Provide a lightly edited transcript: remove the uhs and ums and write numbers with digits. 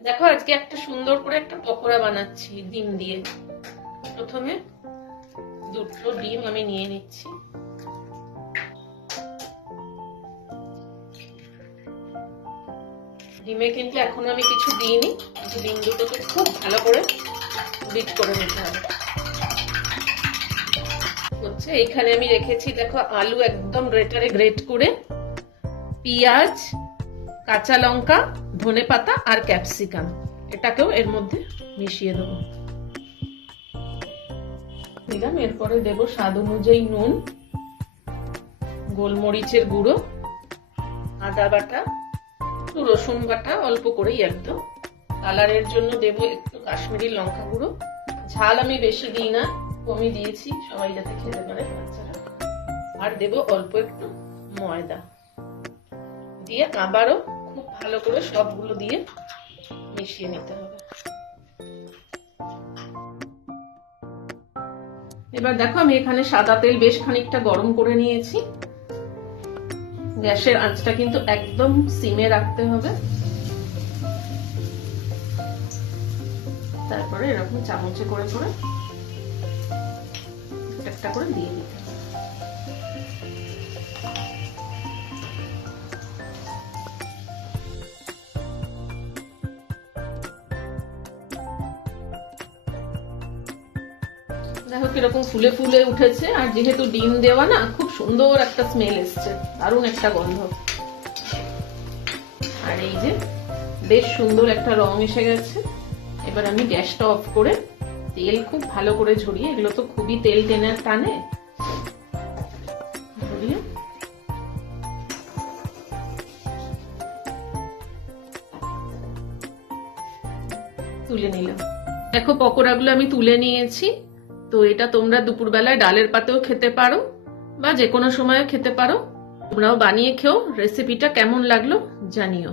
দেখো আজকে একটা সুন্দর করে একটা পকোড়া বানাচ্ছি ডিম দিয়ে। প্রথমে দুটো ডিম আমি নিয়ে নিচ্ছি। ডিমে কিন্তু এখনো আমি কিছু দিইনি, ডিম দুটোকে খুব ভালো করে বিট করে নিতে হবে। হচ্ছে এইখানে আমি রেখেছি দেখো আলু একদম গ্রেটারে গ্রেট করে, পেঁয়াজ, কাঁচা লঙ্কা, ধনেপাতা আর ক্যাপসিকাম, এটাকেও এর মধ্যে মিশিয়ে দেবো। দিলাম, এরপরে দেবো স্বাদ অনুযায়ী নুন, গোলমরিচের গুঁড়ো, আদা বাটা, রসুন বাটা অল্প করেই একদম, কালারের জন্য দেবো একটু কাশ্মীরি লঙ্কা গুঁড়ো। ঝাল আমি বেশি দিই না, কমই দিয়েছি সবাই যাতে খেতে পারে বাচ্চারা। আর দেবো অল্প একটু ময়দা দিয়ে আবারও খুব ভালো করে সবগুলো দিয়ে মিশিয়ে নিতে হবে। এবার দেখো আমি এখানে সাদা তেল বেশ খানিকটা গরম করে নিয়েছি। গ্যাসের আঁচটা কিন্তু একদম সিমে রাখতে হবে। তারপরে এরকম চামচে করে করে একটা করে দিয়ে দিতে হবে। দেখো কিরকম ফুলে ফুলে উঠেছে, আর যেহেতু ডিম দেওয়া না, খুব সুন্দর একটা স্মেল এসছে, দারুণ একটা গন্ধ। আর এই যে বেশ সুন্দর একটা রং এসে গেছে। এবার আমি গ্যাসটা অফ করে তেল খুব ভালো করে ঝরিয়ে, এগুলো তো খুবই তেল টেনে টানে, ঝরিয়ে তুলে নিলাম। দেখো পকোড়াগুলো আমি তুলে নিয়েছি। তো এটা তোমরা দুপুরবেলায় ডালের পাতেও খেতে পারো বা যে কোনো সময় খেতে পারো। তোমরাও বানিয়ে খেও। রেসিপিটা কেমন লাগলো জানিও।